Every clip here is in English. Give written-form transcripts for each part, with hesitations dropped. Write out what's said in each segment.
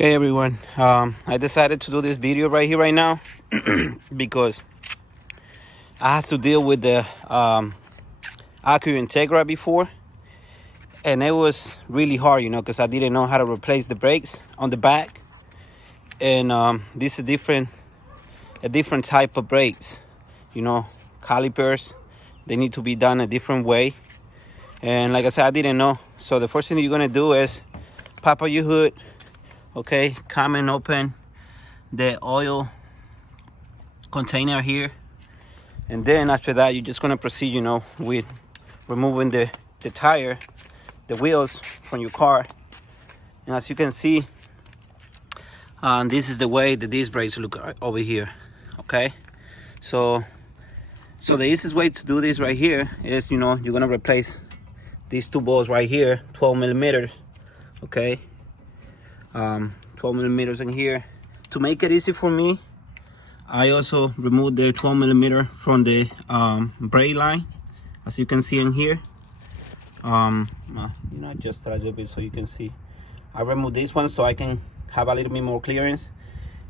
Okay, everyone. I decided to do this video right here, right now, because I had to deal with the Acura Integra before, and it was really hard, because I didn't know how to replace the brakes on the back, and this is a different type of brakes, calipers. They need to be done a different way, and like I said, I didn't know. So the first thing you're gonna do is pop out your hood, okay, come and open the oil container here, and then after that you're just going to proceed with removing the tire, the wheels from your car. And as you can see, this is the way the disc brakes look over here. Okay, so the easiest way to do this right here is you're going to replace these two bolts right here, 12 millimeters. Okay, 12 millimeters in here. To make it easy for me, I also removed the 12 millimeter from the brake line, as you can see in here. Just a little bit so you can see. I removed this one so I can have a little bit more clearance,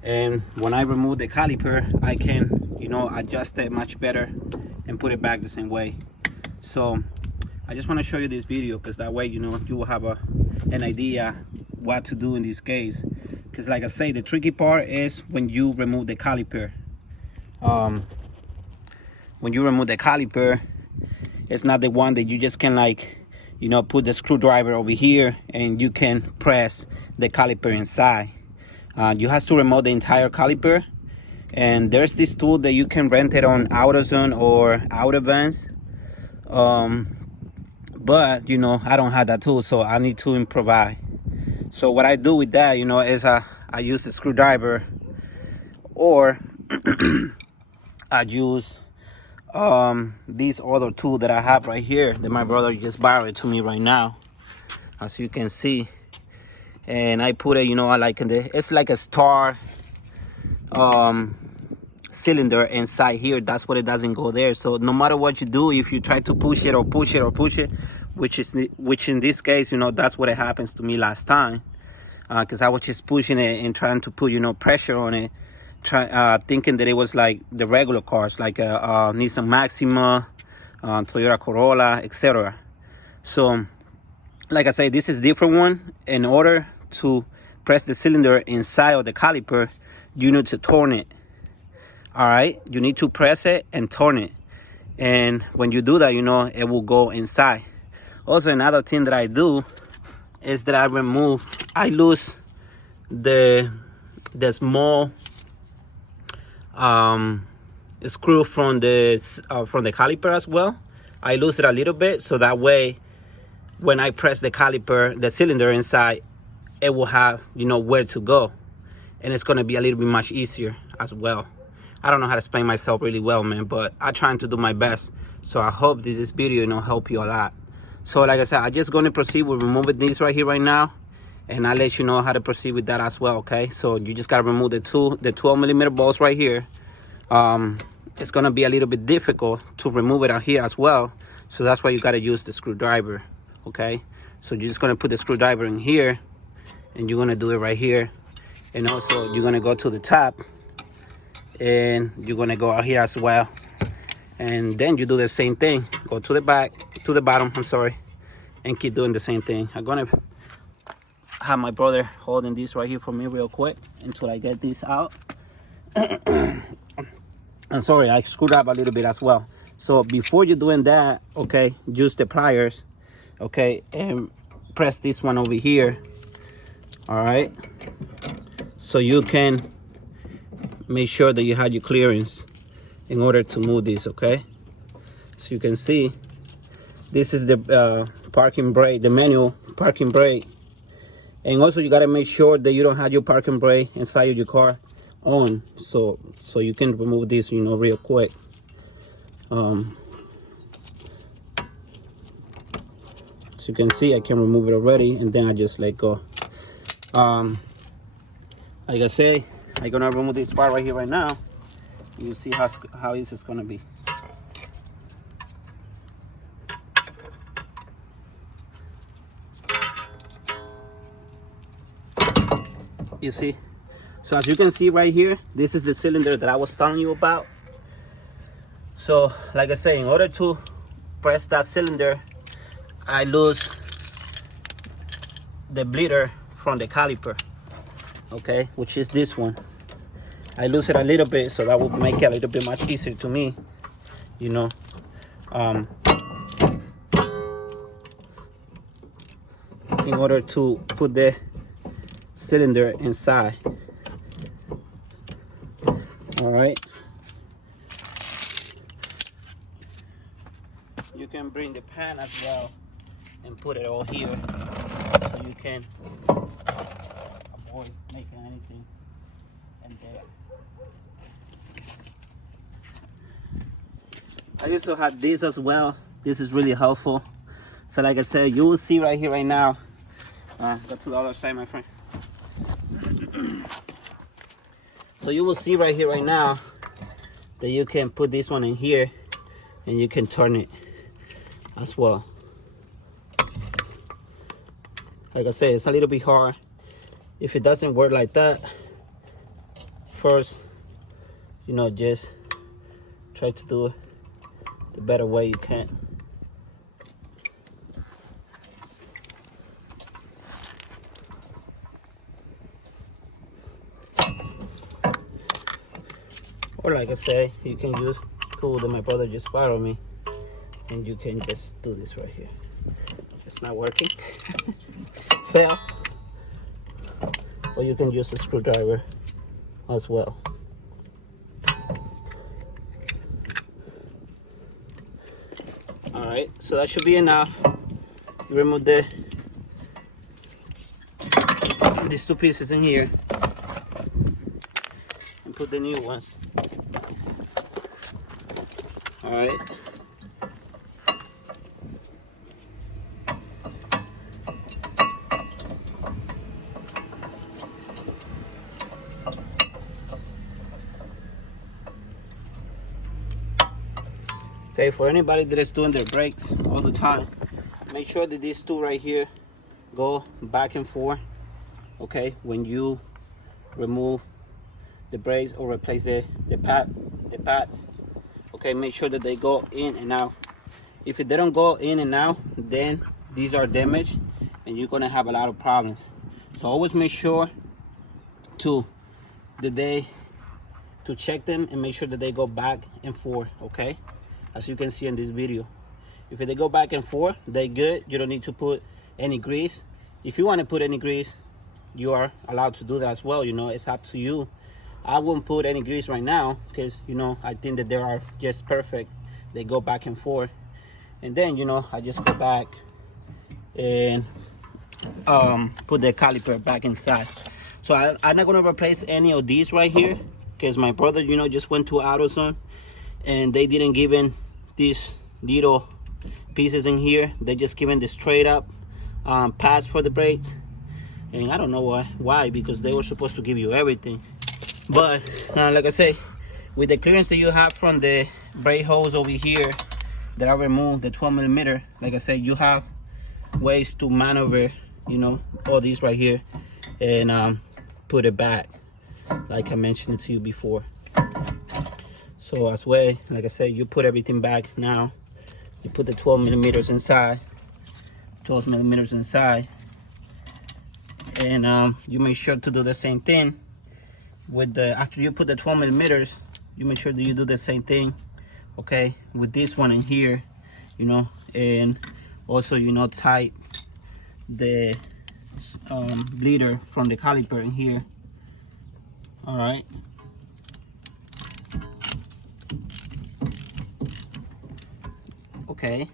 and when I remove the caliper, I can adjust it much better and put it back the same way. So I just want to show you this video, because that way you will have an idea what to do in this case. Because like I say, the tricky part is when you remove the caliper. When you remove the caliper, it's not the one that you just can put the screwdriver over here and you can press the caliper inside. You have to remove the entire caliper, and there's this tool that you can rent it on AutoZone or AutoVans. But I don't have that tool, so I need to improvise. So what I do with that, is I use a screwdriver, or I use this other tool that I have right here that my brother just borrowed to me right now, as you can see. And I put it, it's like a star cylinder inside here. That's what it doesn't go there. So no matter what you do, if you try to push it, which in this case, that's what it happens to me last time, because I was just pushing it and trying to put pressure on it, thinking that it was like the regular cars, like a Nissan Maxima, Toyota Corolla, etc. So like I say, this is a different one. In order to press the cylinder inside of the caliper, you need to turn it. All right, you need to press it and turn it, and when you do that, it will go inside. Also, another thing that I do is that I lose the small screw from the caliper as well. I lose it a little bit, so that way when I press the caliper, the cylinder inside, it will have where to go, and it's going to be a little bit much easier as well. I don't know how to explain myself really well, man, but I'm trying to do my best. So I hope this video help you a lot. So like I said, I'm just going to proceed with removing these right here right now, and I'll let you know how to proceed with that as well. Okay, so you just got to remove the 12 millimeter bolts right here. It's going to be a little bit difficult to remove it out here as well, so that's why you got to use the screwdriver. Okay, so you're just going to put the screwdriver in here, and you're going to do it right here, and also you're going to go to the top, and you're going to go out here as well, and then you do the same thing, go to the bottom, I'm sorry, and keep doing the same thing. I'm going to have my brother holding this right here for me real quick until I get this out. I'm sorry, I screwed up a little bit as well. So before you're doing that, okay, use the pliers, okay, and press this one over here. All right, so you can make sure that you have your clearance in order to move this. Okay, so you can see this is the parking brake, the manual parking brake. And also you got to make sure that you don't have your parking brake inside of your car on, so you can remove this real quick. So you can see I can remove it already, and then I just let go. Like I say, I'm gonna remove this part right here right now. You see how easy it's gonna be. You see? So as you can see right here, this is the cylinder that I was telling you about. So like I say, in order to press that cylinder, I lose the bleeder from the caliper, okay, which is this one. I lose it a little bit, so that would make it a little bit much easier to me, you know. In order to put the cylinder inside. All right. You can bring the pan as well and put it all here, so you can avoid making anything in there. I also have this as well. This is really helpful. So like I said, you will see right here, right now. Go to the other side, my friend. So you will see right here, right now, that you can put this one in here and you can turn it as well. Like I said, it's a little bit hard. If it doesn't work like that, first, you know, just try to do it the better way you can. Or like I say, you can use tool that my brother just borrowed me, and you can just do this right here. It's not working. Fail. Or you can use a screwdriver as well. Alright, so that should be enough. You remove these two pieces in here and put the new ones. Alright. Okay, for anybody that is doing their brakes all the time, make sure that these two right here go back and forth. Okay, when you remove the brakes or replace the pads. Okay, make sure that they go in and out. If they don't go in and out, then these are damaged and you're gonna have a lot of problems. So always make sure to check them and make sure that they go back and forth, okay? As you can see in this video, if they go back and forth, they're good. You don't need to put any grease. If you want to put any grease, you are allowed to do that as well. You know, it's up to you. I wouldn't put any grease right now because, you know, I think that they are just perfect. They go back and forth, and then, you know, I just go back and put the caliper back inside. So I'm not gonna replace any of these right here because my brother, you know, just went to AutoZone and they didn't give in these little pieces in here. They just given the straight up pads for the brakes, and I don't know why, because they were supposed to give you everything. But like I say, with the clearance that you have from the brake hose over here that I removed, the 12mm, like I said, you have ways to maneuver, you know, all these right here and put it back, like I mentioned to you before. So as well, like I said, you put everything back now. You put the 12mm inside, 12mm inside, and you make sure to do the same thing with the, after you put the 12mm, you make sure that you do the same thing, okay, with this one in here, you know, and also, you know, tight the bleeder from the caliper in here. All right. Okay,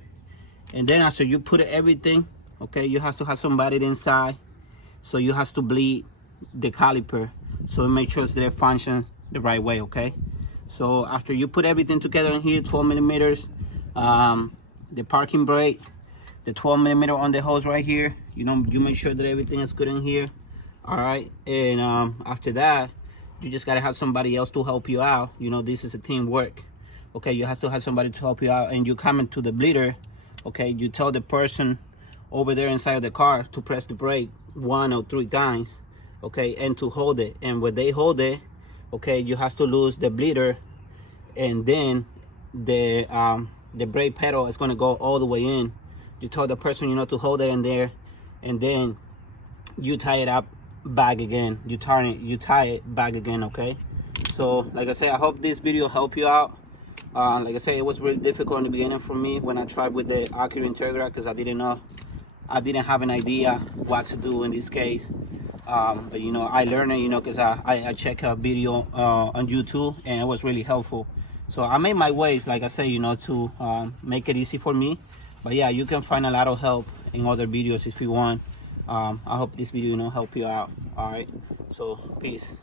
and then after you put everything, okay, you have to have somebody inside, so you have to bleed the caliper, so make sure that it functions the right way. Okay, so after you put everything together in here, 12mm, the parking brake, the 12mm on the hose right here, you know, you make sure that everything is good in here. All right, and after that, you just gotta have somebody else to help you out. You know, this is a teamwork. Okay, you have to have somebody to help you out, and you come into the bleeder. Okay, you tell the person over there inside of the car to press the brake 1 or 3 times. okay, and to hold it. And when they hold it, okay, you have to lose the bleeder, and then the brake pedal is going to go all the way in. You tell the person, you know, to hold it in there, and then you tie it up back again. You tie it back again, okay? So like I said, I hope this video helped you out. Like I said, it was really difficult in the beginning for me when I tried with the Acura Integra, because I didn't have an idea what to do in this case. But you know, I learned it, you know, because I checked a video on YouTube, and it was really helpful. So I made my ways, like I say, you know, to make it easy for me. But yeah, you can find a lot of help in other videos if you want. I hope this video, you know, help you out. All right, so peace.